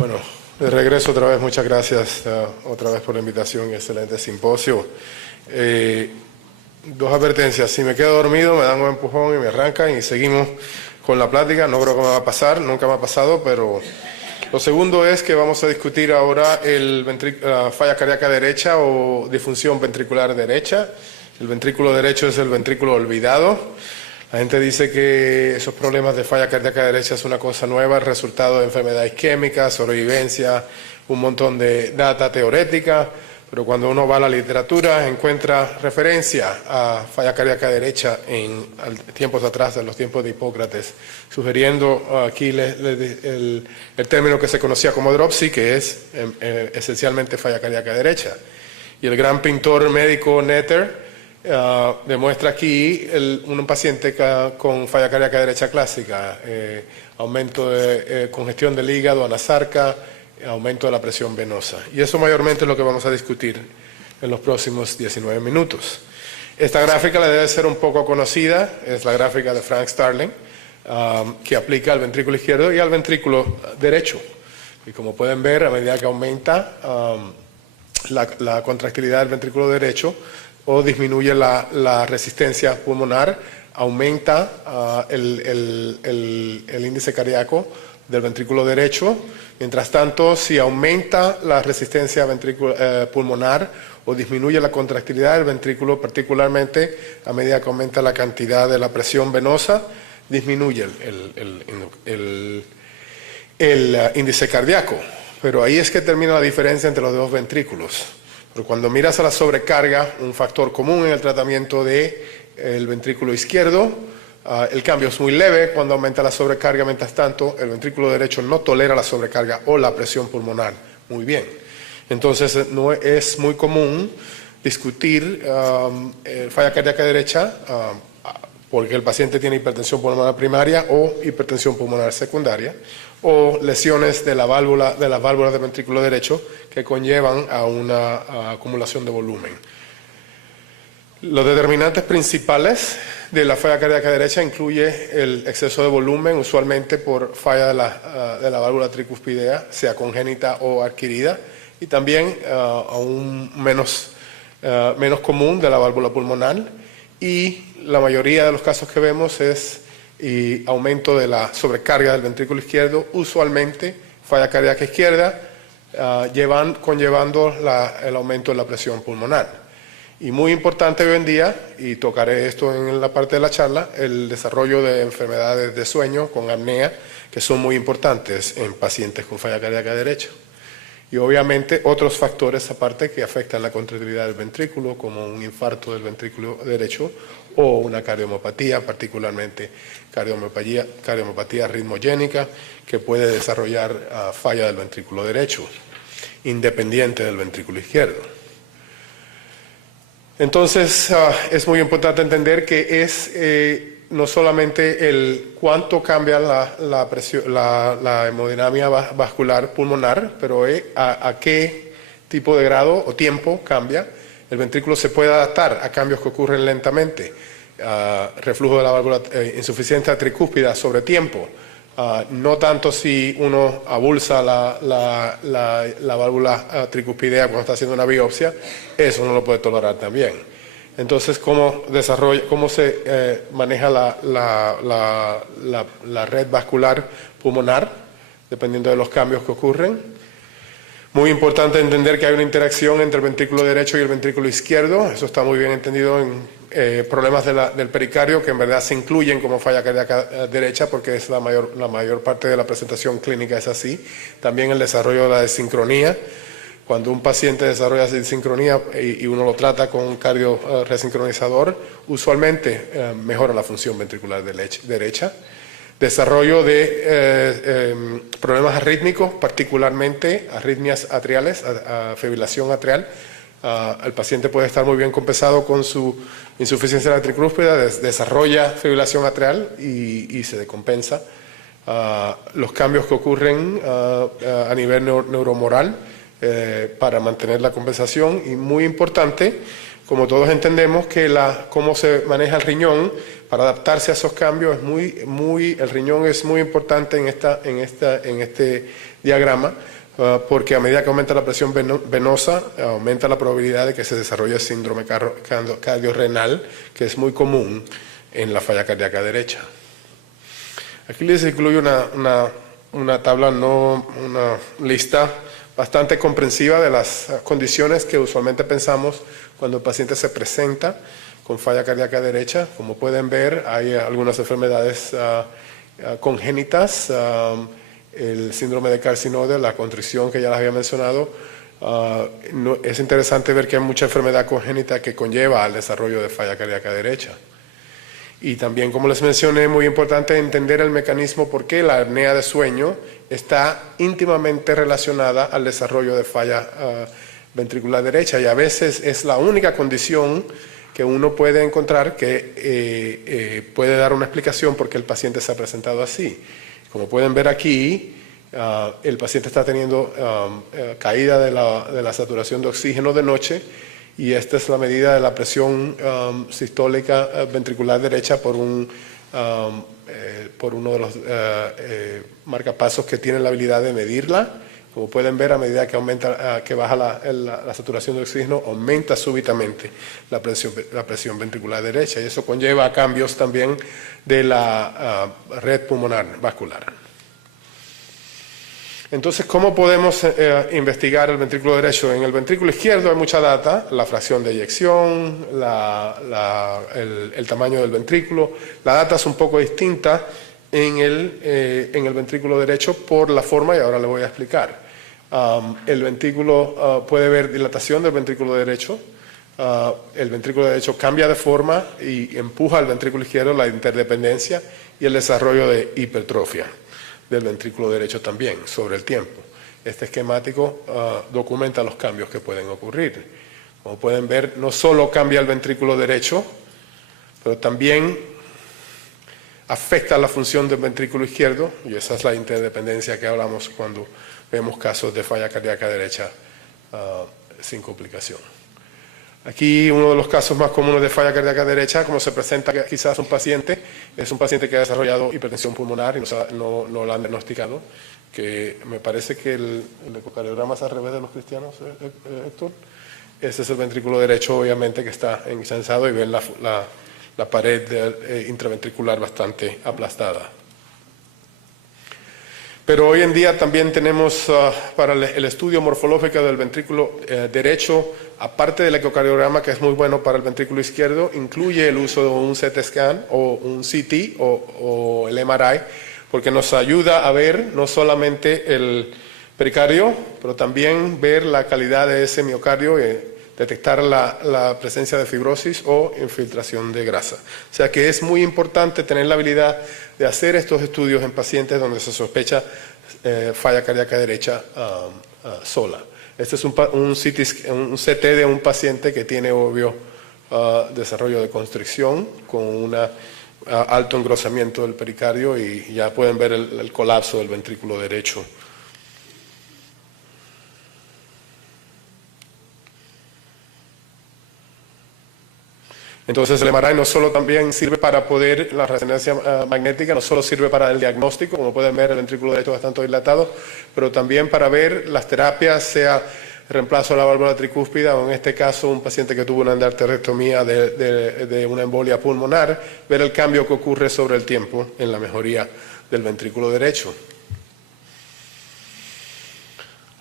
Bueno, de regreso otra vez, muchas gracias otra vez por la invitación y excelente simposio. Dos advertencias, si me quedo dormido me dan un empujón y me arrancan y seguimos con la plática. No creo que me va a pasar, nunca me ha pasado, pero lo segundo es que vamos a discutir ahora la falla cardíaca derecha o disfunción ventricular derecha. El ventrículo derecho es el ventrículo olvidado. La gente dice que esos problemas de falla cardíaca derecha es una cosa nueva, el resultado de enfermedades isquémicas, sobrevivencia, un montón de data teorética, pero cuando uno va a la literatura encuentra referencia a falla cardíaca derecha en tiempos atrás, en los tiempos de Hipócrates, sugiriendo aquí el término que se conocía como dropsy, que es esencialmente falla cardíaca derecha. Y el gran pintor médico Netter demuestra aquí un paciente con falla cardíaca derecha clásica, aumento de congestión del hígado, anasarca, aumento de la presión venosa. Y eso mayormente es lo que vamos a discutir en los próximos 19 minutos. Esta gráfica le debe ser un poco conocida, es la gráfica de Frank Starling, que aplica al ventrículo izquierdo y al ventrículo derecho. Y como pueden ver, a medida que aumenta la contractilidad del ventrículo derecho, o disminuye la resistencia pulmonar, aumenta el índice cardíaco del ventrículo derecho. Mientras tanto, si aumenta la resistencia pulmonar o disminuye la contractilidad del ventrículo, particularmente a medida que aumenta la cantidad de la presión venosa, disminuye el índice cardíaco. Pero ahí es que termina la diferencia entre los dos ventrículos. Pero cuando miras a la sobrecarga, un factor común en el tratamiento del ventrículo izquierdo, el cambio es muy leve cuando aumenta la sobrecarga. Mientras tanto, el ventrículo derecho no tolera la sobrecarga o la presión pulmonar muy bien. Entonces, no es muy común discutir falla cardíaca derecha porque el paciente tiene hipertensión pulmonar primaria o hipertensión pulmonar secundaria, o lesiones de las válvulas del ventrículo derecho que conllevan a una acumulación de volumen. Los determinantes principales de la falla cardíaca derecha incluye el exceso de volumen, usualmente por falla de la válvula tricuspidea, sea congénita o adquirida, y también aún menos común de la válvula pulmonar, y la mayoría de los casos que vemos es aumento de la sobrecarga del ventrículo izquierdo, usualmente falla cardíaca izquierda, conllevando el aumento de la presión pulmonar. Y muy importante hoy en día, y tocaré esto en la parte de la charla, el desarrollo de enfermedades de sueño con apnea, que son muy importantes en pacientes con falla cardíaca derecha. Y obviamente otros factores aparte que afectan la contractilidad del ventrículo, como un infarto del ventrículo derecho o una cardiomopatía, particularmente cardiomopatía ritmogénica, que puede desarrollar falla del ventrículo derecho, independiente del ventrículo izquierdo. Entonces, es muy importante entender que es no solamente el cuánto cambia la hemodinamia vascular pulmonar, pero a qué tipo de grado o tiempo cambia. El ventrículo se puede adaptar a cambios que ocurren lentamente, reflujo de la válvula insuficiencia tricúspida sobre tiempo, no tanto si uno abulsa la válvula tricuspidea cuando está haciendo una biopsia, eso no lo puede tolerar también. Entonces, ¿cómo se maneja la red vascular pulmonar, dependiendo de los cambios que ocurren? Muy importante entender que hay una interacción entre el ventrículo derecho y el ventrículo izquierdo. Eso está muy bien entendido en problemas del pericardio, que en verdad se incluyen como falla cardíaca derecha, porque es la mayor parte de la presentación clínica es así. También el desarrollo de la desincronía. Cuando un paciente desarrolla desincronía y uno lo trata con un cardio resincronizador, usualmente mejora la función ventricular derecha. Desarrollo de problemas arrítmicos, particularmente arritmias atriales, fibrilación atrial. El paciente puede estar muy bien compensado con su insuficiencia tricúspida, desarrolla fibrilación atrial y se decompensa. Los cambios que ocurren a nivel neuromoral para mantener la compensación, y muy importante, como todos entendemos que cómo se maneja el riñón para adaptarse a esos cambios el riñón es muy importante en este diagrama, porque a medida que aumenta la presión venosa, aumenta la probabilidad de que se desarrolle el síndrome cardiorrenal, que es muy común en la falla cardíaca derecha. Aquí les incluyo una tabla, una lista bastante comprensiva de las condiciones que usualmente pensamos cuando el paciente se presenta con falla cardíaca derecha. Como pueden ver, hay algunas enfermedades congénitas, el síndrome de carcinoide, la contrición que ya les había mencionado. Es interesante ver que hay mucha enfermedad congénita que conlleva al desarrollo de falla cardíaca derecha. Y también, como les mencioné, muy importante entender el mecanismo por qué la apnea de sueño está íntimamente relacionada al desarrollo de falla ventricular derecha, y a veces es la única condición que uno puede encontrar que puede dar una explicación por qué el paciente se ha presentado así. Como pueden ver aquí, el paciente está teniendo caída de la saturación de oxígeno de noche, y esta es la medida de la presión sistólica ventricular derecha por uno de los marcapasos que tienen la habilidad de medirla. Como pueden ver, a medida que baja la saturación de oxígeno, aumenta súbitamente la presión ventricular derecha, y eso conlleva a cambios también de la red pulmonar vascular. Entonces, ¿cómo podemos investigar el ventrículo derecho? En el ventrículo izquierdo hay mucha data, la fracción de eyección, el tamaño del ventrículo. La data es un poco distinta en el ventrículo derecho por la forma, y ahora le voy a explicar. El ventrículo puede ver dilatación del ventrículo derecho. El ventrículo derecho cambia de forma y empuja al ventrículo izquierdo, la interdependencia y el desarrollo de hipertrofia del ventrículo derecho también sobre el tiempo. Este esquemático documenta los cambios que pueden ocurrir. Como pueden ver, no solo cambia el ventrículo derecho, pero también afecta la función del ventrículo izquierdo, y esa es la interdependencia que hablamos cuando vemos casos de falla cardíaca derecha sin complicación. Aquí uno de los casos más comunes de falla cardíaca derecha, como se presenta quizás un paciente, es un paciente que ha desarrollado hipertensión pulmonar y no lo han diagnosticado, que me parece que el ecocardiograma es al revés de los cristianos, Héctor. Ese es el ventrículo derecho, obviamente, que está insensado, y ven la pared intraventricular bastante aplastada. Pero hoy en día también tenemos para el estudio morfológico del ventrículo derecho, aparte del ecocardiograma, que es muy bueno para el ventrículo izquierdo, incluye el uso de un CT scan o un CT o el MRI, porque nos ayuda a ver no solamente el pericardio, pero también ver la calidad de ese miocardio, detectar la presencia de fibrosis o infiltración de grasa. O sea que es muy importante tener la habilidad de hacer estos estudios en pacientes donde se sospecha falla cardíaca derecha sola. Este es un CT de un paciente que tiene obvio desarrollo de constricción con un alto engrosamiento del pericardio, y ya pueden ver el colapso del ventrículo derecho. Entonces el MRI no solo también sirve para la resonancia magnética, no solo sirve para el diagnóstico, como pueden ver el ventrículo derecho bastante dilatado, pero también para ver las terapias, sea reemplazo de la válvula tricúspida o en este caso un paciente que tuvo una endarterectomía de una embolia pulmonar, ver el cambio que ocurre sobre el tiempo en la mejoría del ventrículo derecho.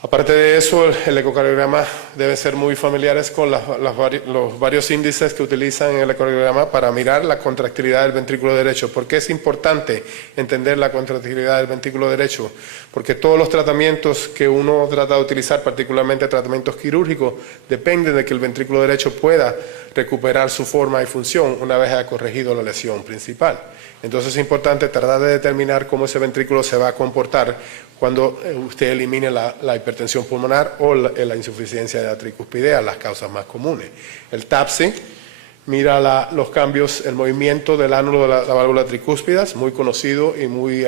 Aparte de eso, el ecocardiograma debe ser muy familiares con los varios índices que utilizan en el ecocardiograma para mirar la contractilidad del ventrículo derecho. ¿Por qué es importante entender la contractilidad del ventrículo derecho? Porque todos los tratamientos que uno trata de utilizar, particularmente tratamientos quirúrgicos, dependen de que el ventrículo derecho pueda recuperar su forma y función una vez haya corregido la lesión principal. Entonces es importante tratar de determinar cómo ese ventrículo se va a comportar cuando usted elimine la hipertensión pulmonar o la insuficiencia de la tricuspidea, las causas más comunes. El TAPSE mira los cambios, el movimiento del ánulo de la válvula tricúspida, muy conocido y muy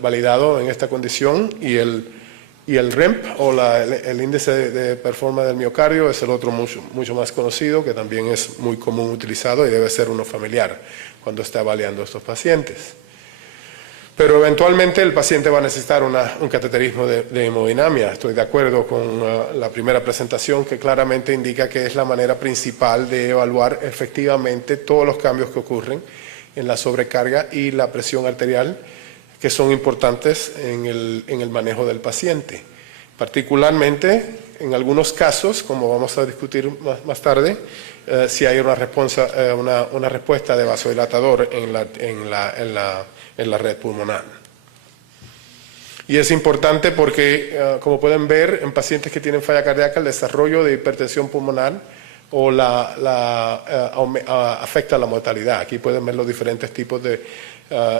validado en esta condición, y el Y el REMP, o el índice de performance del miocardio, es el otro mucho más conocido, que también es muy común utilizado y debe ser uno familiar cuando está avaliando a estos pacientes. Pero eventualmente el paciente va a necesitar un cateterismo de hemodinamia. Estoy de acuerdo con la primera presentación, que claramente indica que es la manera principal de evaluar efectivamente todos los cambios que ocurren en la sobrecarga y la presión arterial, que son importantes en el manejo del paciente. Particularmente, en algunos casos, como vamos a discutir más tarde, si hay una respuesta de vasodilatador en la red pulmonar. Y es importante porque, como pueden ver, en pacientes que tienen falla cardíaca, el desarrollo de hipertensión pulmonar afecta la mortalidad. Aquí pueden ver los diferentes tipos de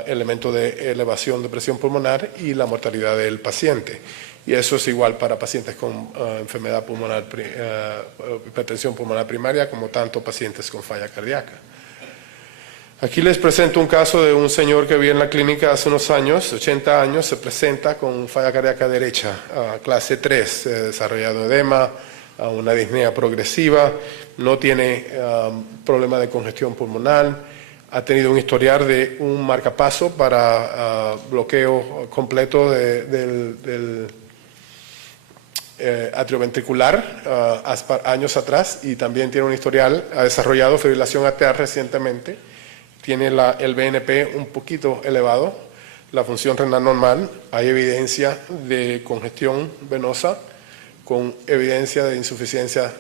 elementos de elevación de presión pulmonar y la mortalidad del paciente. Y eso es igual para pacientes con enfermedad pulmonar, hipertensión pulmonar primaria, como tanto pacientes con falla cardíaca. Aquí les presento un caso de un señor que vi en la clínica hace unos años, 80 años, se presenta con falla cardíaca derecha, clase 3, desarrollado edema, una disnea progresiva, no tiene problema de congestión pulmonar, ha tenido un historial de un marcapaso para bloqueo completo del atrioventricular años atrás, y también tiene un historial, ha desarrollado fibrilación atrial recientemente, tiene el BNP un poquito elevado, la función renal normal, hay evidencia de congestión venosa con evidencia de insuficiencia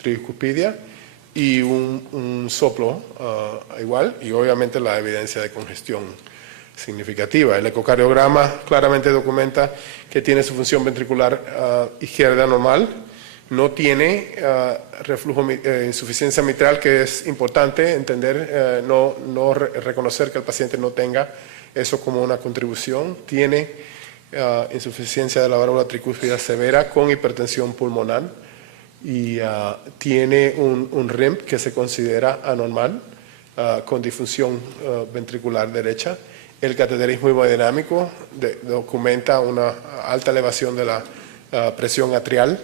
tricuspidia y un soplo igual, y obviamente la evidencia de congestión significativa. El ecocardiograma claramente documenta que tiene su función ventricular izquierda normal, no tiene insuficiencia mitral, que es importante entender, no reconocer que el paciente no tenga eso como una contribución, tiene insuficiencia de la válvula tricúspide severa con hipertensión pulmonar, y tiene un REMP que se considera anormal, con disfunción ventricular derecha. El cateterismo hemodinámico documenta una alta elevación de la presión atrial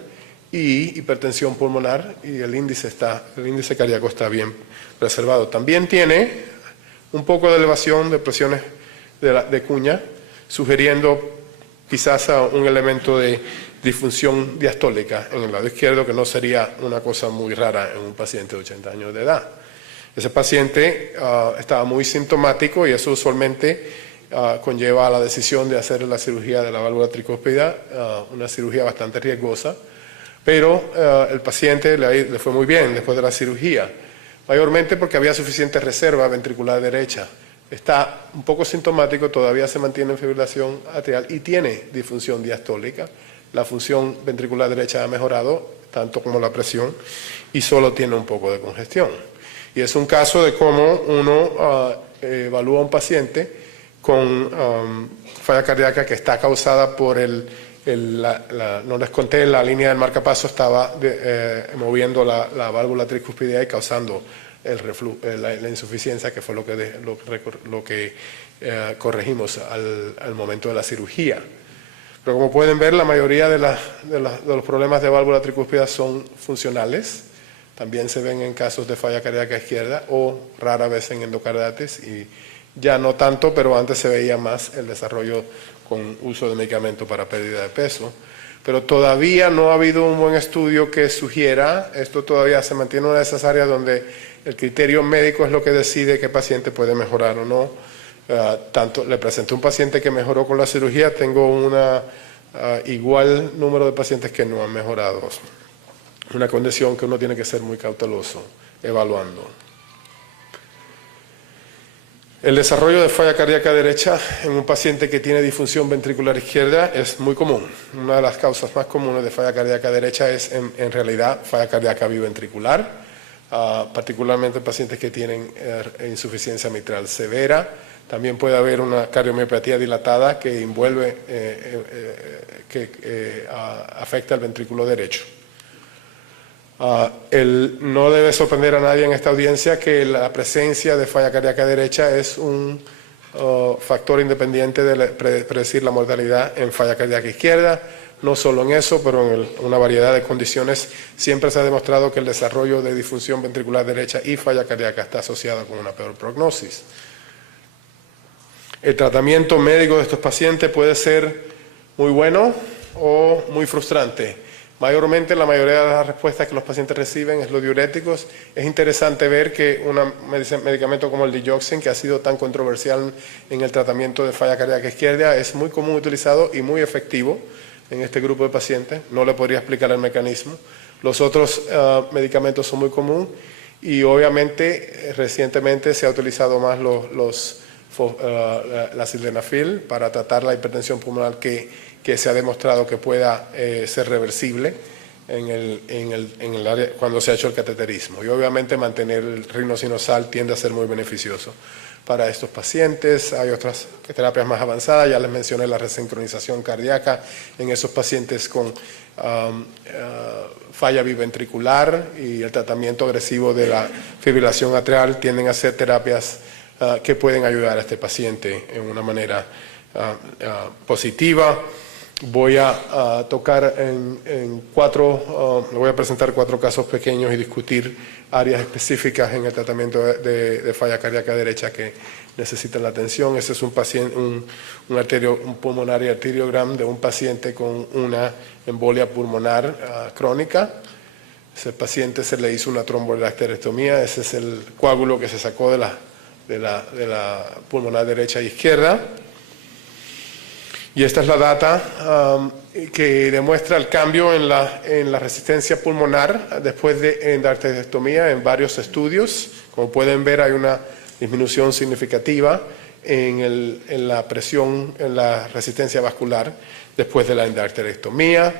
y hipertensión pulmonar, y el índice cardíaco está bien preservado. También tiene un poco de elevación de presiones de cuña, sugiriendo quizás un elemento de disfunción diastólica en el lado izquierdo, que no sería una cosa muy rara en un paciente de 80 años de edad. Ese paciente estaba muy sintomático, y eso usualmente conlleva a la decisión de hacer la cirugía de la válvula tricúspide, una cirugía bastante riesgosa, pero el paciente le fue muy bien después de la cirugía, mayormente porque había suficiente reserva ventricular derecha. Está un poco sintomático, todavía se mantiene en fibrilación atrial y tiene disfunción diastólica. La función ventricular derecha ha mejorado, tanto como la presión, y solo tiene un poco de congestión. Y es un caso de cómo uno evalúa a un paciente con falla cardíaca que está causada por no les conté, la línea del marcapaso estaba moviendo la válvula tricúspide y causando la insuficiencia, que fue lo que corregimos al momento de la cirugía. Pero como pueden ver, la mayoría de los problemas de válvula tricúspide son funcionales. También se ven en casos de falla cardíaca izquierda o rara vez en endocarditis, y ya no tanto, pero antes se veía más el desarrollo con uso de medicamentos para pérdida de peso. Pero todavía no ha habido un buen estudio que sugiera, esto todavía se mantiene en una de esas áreas donde el criterio médico es lo que decide qué paciente puede mejorar o no. Le presenté un paciente que mejoró con la cirugía, tengo igual número de pacientes que no han mejorado. Una condición que uno tiene que ser muy cauteloso evaluando. El desarrollo de falla cardíaca derecha en un paciente que tiene disfunción ventricular izquierda es muy común. Una de las causas más comunes de falla cardíaca derecha es en realidad falla cardíaca biventricular, particularmente en pacientes que tienen insuficiencia mitral severa. También puede haber una cardiomiopatía dilatada que afecta al ventrículo derecho. No debe sorprender a nadie en esta audiencia que la presencia de falla cardíaca derecha es un factor independiente de predecir la mortalidad en falla cardíaca izquierda. No solo en eso, pero en una variedad de condiciones siempre se ha demostrado que el desarrollo de disfunción ventricular derecha y falla cardíaca está asociado con una peor prognosis. El tratamiento médico de estos pacientes puede ser muy bueno o muy frustrante. Mayormente, la mayoría de las respuestas que los pacientes reciben es los diuréticos. Es interesante ver que un medicamento como el digoxin, que ha sido tan controversial en el tratamiento de falla cardíaca izquierda, es muy común utilizado y muy efectivo en este grupo de pacientes. No le podría explicar el mecanismo. Los otros medicamentos son muy comunes y obviamente recientemente se ha utilizado más la sildenafil para tratar la hipertensión pulmonar que se ha demostrado que pueda ser reversible en el área cuando se ha hecho el cateterismo. Y obviamente mantener el rinosinosal tiende a ser muy beneficioso para estos pacientes. Hay otras terapias más avanzadas, ya les mencioné la resincronización cardíaca en esos pacientes con falla biventricular y el tratamiento agresivo de la fibrilación atrial tienden a ser terapias que pueden ayudar a este paciente en una manera positiva. Voy a tocar le voy a presentar 4 casos pequeños y discutir áreas específicas en el tratamiento de falla cardíaca derecha que necesitan la atención. Ese es un paciente, un pulmonar arteriogram de un paciente con una embolia pulmonar crónica. Ese paciente se le hizo una trombolectarectomía. Ese es el coágulo que se sacó de la pulmonar derecha e izquierda. Y esta es la data que demuestra el cambio en la resistencia pulmonar después de endarterectomía en varios estudios. Como pueden ver, hay una disminución significativa en la presión, en la resistencia vascular después de la endarterectomía.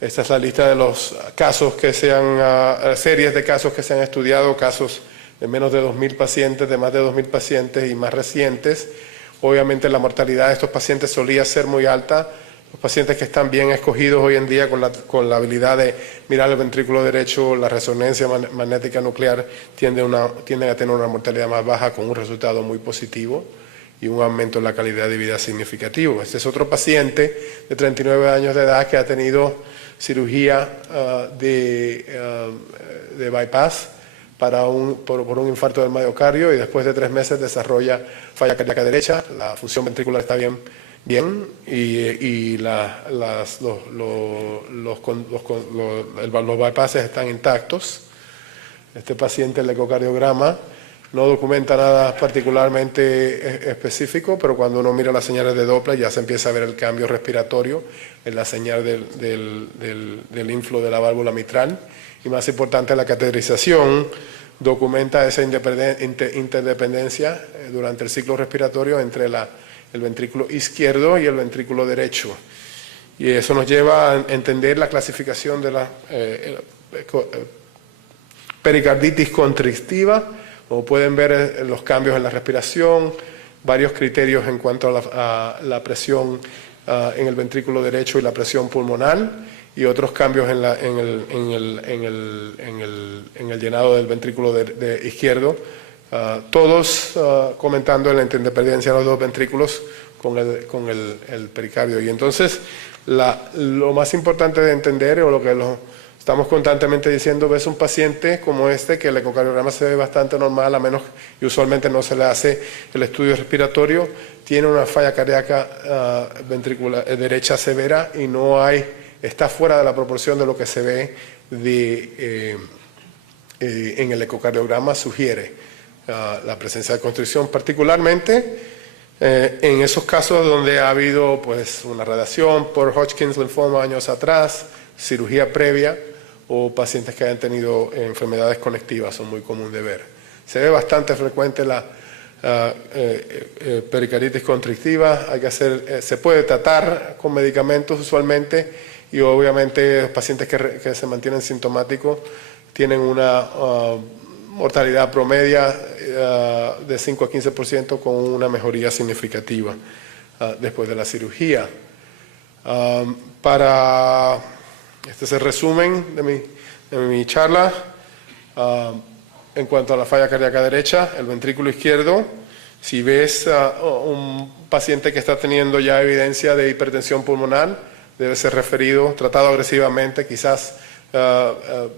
Esta es la lista de los casos que series de casos que se han estudiado, casos de menos de 2.000 pacientes, de más de 2.000 pacientes y más recientes. Obviamente la mortalidad de estos pacientes solía ser muy alta. Los pacientes que están bien escogidos hoy en día con la habilidad de mirar el ventrículo derecho, la resonancia magnética nuclear, tienden a tener una mortalidad más baja con un resultado muy positivo y un aumento en la calidad de vida significativo. Este es otro paciente de 39 años de edad que ha tenido cirugía de bypass por un infarto del miocardio y después de 3 meses desarrolla falla cardíaca derecha. La función ventricular está bien y los bypasses están intactos. Este paciente, el ecocardiograma no documenta nada particularmente específico, pero cuando uno mira las señales de Doppler ya se empieza a ver el cambio respiratorio en la señal del influjo de la válvula mitral. Y más importante, la cateterización documenta esa interdependencia durante el ciclo respiratorio entre el ventrículo izquierdo y el ventrículo derecho. Y eso nos lleva a entender la clasificación de la pericarditis constrictiva. Como pueden ver, los cambios en la respiración, varios criterios en cuanto a la presión en el ventrículo derecho y la presión pulmonar, y otros cambios en el llenado del ventrículo izquierdo, todos comentando en la interdependencia de los dos ventrículos con el pericardio. Y entonces lo más importante de entender, o lo que estamos constantemente diciendo, ves un paciente como este que el ecocardiograma se ve bastante normal, a menos y usualmente no se le hace el estudio respiratorio, tiene una falla cardíaca ventricular derecha severa y está fuera de la proporción de lo que se ve en el ecocardiograma, sugiere la presencia de constricción, particularmente en esos casos donde ha habido pues una radiación por Hodgkin's linfoma años atrás, cirugía previa, o pacientes que hayan tenido enfermedades conectivas, son muy comunes de ver. Se ve bastante frecuente la pericarditis constrictiva. Se puede tratar con medicamentos usualmente, y obviamente los pacientes que se mantienen sintomáticos tienen una mortalidad promedia de 5 a 15% con una mejoría significativa después de la cirugía. Este es el resumen de en mi charla. En cuanto a la falla cardíaca derecha, el ventrículo izquierdo, si ves un paciente que está teniendo ya evidencia de hipertensión pulmonar, debe ser referido, tratado agresivamente, quizás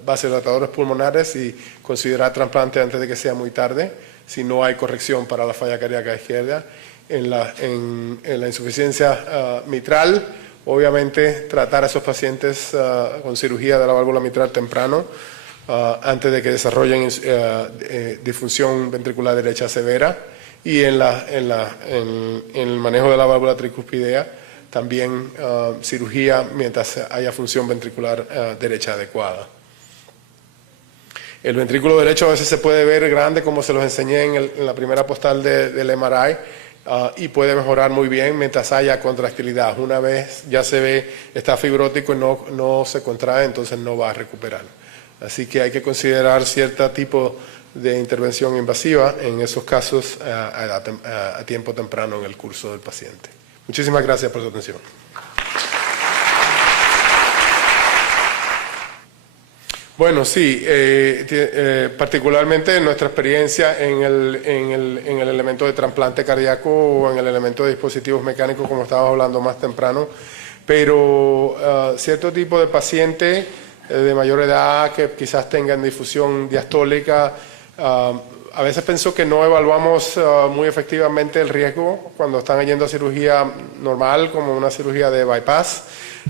vasodilatadores pulmonares y considerar trasplante antes de que sea muy tarde, si no hay corrección para la falla cardíaca izquierda. En la insuficiencia mitral, obviamente tratar a esos pacientes con cirugía de la válvula mitral temprano, antes de que desarrollen disfunción ventricular derecha severa, y en el manejo de la válvula tricuspidea también cirugía mientras haya función ventricular derecha adecuada. El ventrículo derecho a veces se puede ver grande, como se los enseñé en la primera postal del MRI, y puede mejorar muy bien mientras haya contractilidad. Una vez ya se ve, está fibrótico y no se contrae, entonces no va a recuperar. Así que hay que considerar cierto tipo de intervención invasiva en esos casos a tiempo temprano en el curso del paciente. Muchísimas gracias por su atención. Bueno, sí, particularmente en nuestra experiencia en el elemento de trasplante cardíaco o en el elemento de dispositivos mecánicos, como estábamos hablando más temprano, pero cierto tipo de paciente de mayor edad que quizás tengan difusión diastólica, a veces pienso que no evaluamos muy efectivamente el riesgo cuando están yendo a cirugía normal, como una cirugía de bypass.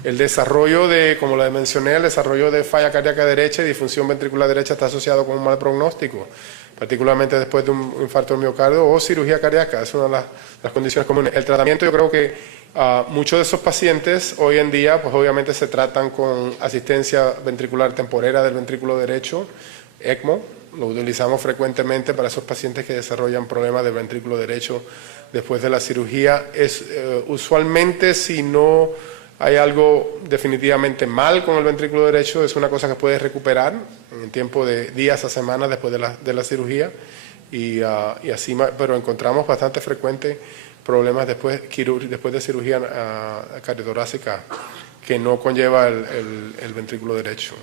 El desarrollo como le mencioné, el desarrollo de falla cardíaca derecha y disfunción ventricular derecha está asociado con un mal pronóstico, particularmente después de un infarto del miocardio o cirugía cardíaca. Es una de las condiciones comunes. El tratamiento, yo creo que muchos de esos pacientes hoy en día, pues obviamente se tratan con asistencia ventricular temporera del ventrículo derecho, ECMO. Lo utilizamos frecuentemente para esos pacientes que desarrollan problemas del ventrículo derecho después de la cirugía. Usualmente, si no hay algo definitivamente mal con el ventrículo derecho, es una cosa que puedes recuperar en tiempo de días a semanas después de la cirugía, y así, pero encontramos bastante frecuente problemas después de cirugía cardiotorácica que no conlleva el ventrículo derecho.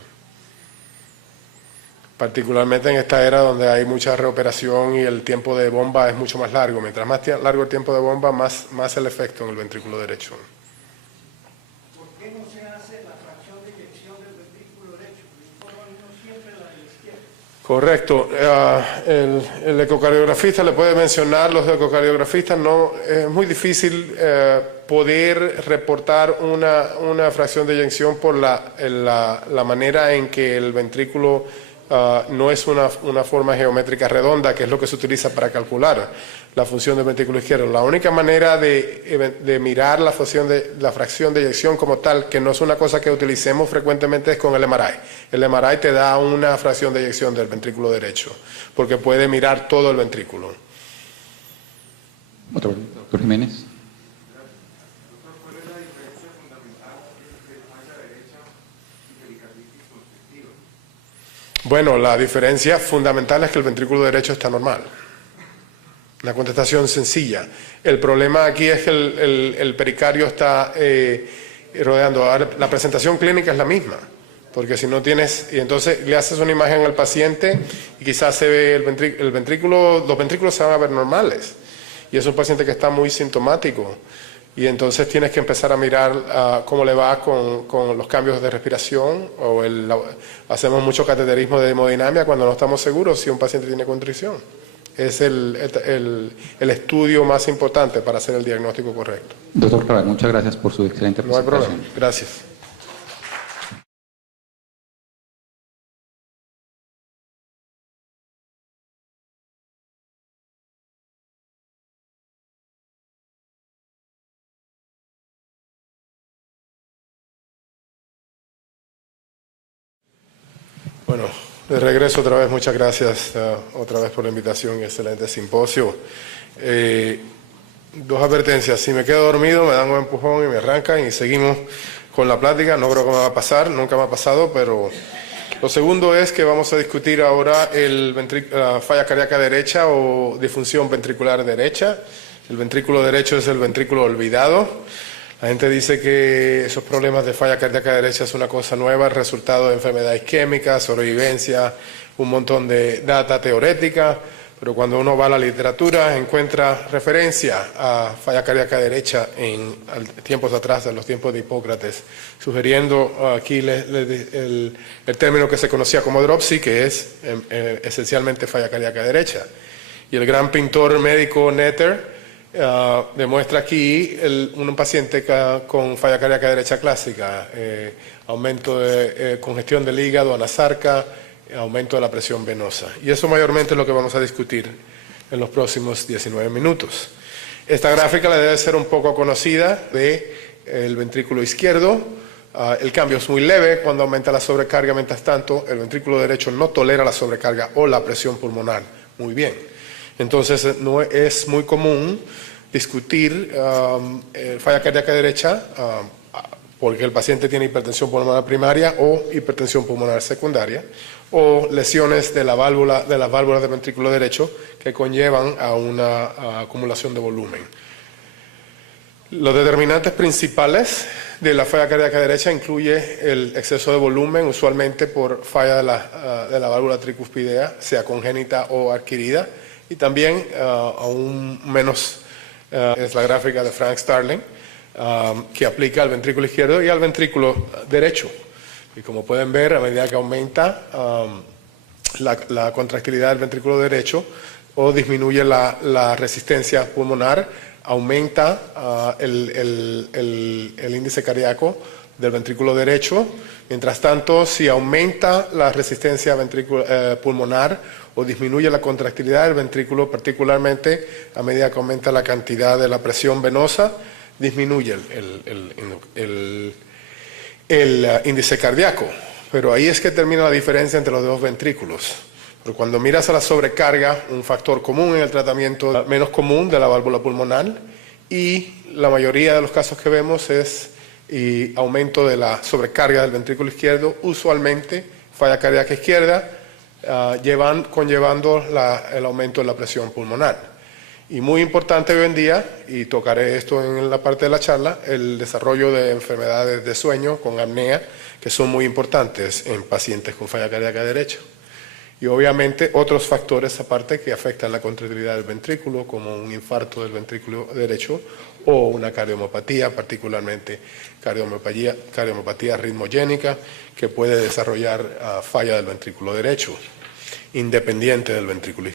Particularmente en esta era donde hay mucha reoperación y el tiempo de bomba es mucho más largo. Mientras más largo el tiempo de bomba, más el efecto en el ventrículo derecho. ¿Por qué no se hace la fracción de eyección del ventrículo derecho? ¿Cómo no siempre la de la izquierda? Correcto. El ecocardiografista le puede mencionar, los ecocardiografistas no, es muy difícil poder reportar una fracción de eyección por la manera en que el ventrículo no es una forma geométrica redonda, que es lo que se utiliza para calcular la función del ventrículo izquierdo. La única manera de mirar la fracción de eyección como tal, que no es una cosa que utilicemos frecuentemente, es con el MRI. El MRI te da una fracción de eyección del ventrículo derecho, porque puede mirar todo el ventrículo. Otro, doctor Jiménez. Bueno, la diferencia fundamental es que el ventrículo derecho está normal. Una contestación sencilla. El problema aquí es que el pericardio está rodeando. Ahora, la presentación clínica es la misma, porque si no tienes, y entonces le haces una imagen al paciente y quizás se ve el ventrículo, los ventrículos se van a ver normales, y es un paciente que está muy sintomático. Y entonces tienes que empezar a mirar cómo le va con los cambios de respiración, hacemos mucho cateterismo de hemodinamia cuando no estamos seguros si un paciente tiene constricción. Es el estudio más importante para hacer el diagnóstico correcto. Doctor Clavel, muchas gracias por su excelente presentación. No hay problema. Gracias. Bueno, de regreso otra vez, muchas gracias otra vez por la invitación y excelente simposio. Dos advertencias: si me quedo dormido me dan un empujón y me arrancan y seguimos con la plática. No creo que me va a pasar, nunca me ha pasado, pero lo segundo es que vamos a discutir ahora la falla cardíaca derecha o disfunción ventricular derecha. El ventrículo derecho es el ventrículo olvidado. La gente dice que esos problemas de falla cardíaca derecha es una cosa nueva, resultado de enfermedad isquémica, sobrevivencia, un montón de data teorética, pero cuando uno va a la literatura encuentra referencia a falla cardíaca derecha en tiempos atrás, en los tiempos de Hipócrates, sugiriendo aquí el término que se conocía como dropsy, que es esencialmente falla cardíaca derecha. Y el gran pintor médico Netter demuestra aquí un paciente con falla cardíaca derecha clásica, aumento de congestión del hígado, anasarca, aumento de la presión venosa. Y eso mayormente es lo que vamos a discutir en los próximos 19 minutos. Esta gráfica le debe ser un poco conocida del ventrículo izquierdo. El cambio es muy leve cuando aumenta la sobrecarga, mientras tanto el ventrículo derecho no tolera la sobrecarga o la presión pulmonar muy bien. Entonces no es muy común discutir falla cardíaca derecha porque el paciente tiene hipertensión pulmonar primaria o hipertensión pulmonar secundaria, o lesiones de las válvulas del ventrículo derecho que conllevan a una acumulación de volumen. Los determinantes principales de la falla cardíaca derecha incluye el exceso de volumen, usualmente por falla de la válvula tricuspidea, sea congénita o adquirida, y también, aún menos, es la gráfica de Frank Starling, que aplica al ventrículo izquierdo y al ventrículo derecho. Y como pueden ver, a medida que aumenta la contractilidad del ventrículo derecho o disminuye la resistencia pulmonar, aumenta el índice cardíaco del ventrículo derecho. Mientras tanto, si aumenta la resistencia pulmonar o disminuye la contractilidad del ventrículo, particularmente a medida que aumenta la cantidad de la presión venosa, disminuye el índice cardíaco. Pero ahí es que termina la diferencia entre los dos ventrículos. Pero cuando miras a la sobrecarga, un factor común en el tratamiento menos común de la válvula pulmonar, y la mayoría de los casos que vemos es aumento de la sobrecarga del ventrículo izquierdo, usualmente falla cardíaca izquierda, conllevando el aumento de la presión pulmonar. Y muy importante hoy en día, y tocaré esto en la parte de la charla, el desarrollo de enfermedades de sueño con apnea, que son muy importantes en pacientes con falla cardíaca derecha. Y obviamente otros factores aparte que afectan la contractilidad del ventrículo, como un infarto del ventrículo derecho o una cardiomopatía, particularmente cardiomopatía ritmogénica, que puede desarrollar falla del ventrículo derecho, independiente del ventrículo izquierdo.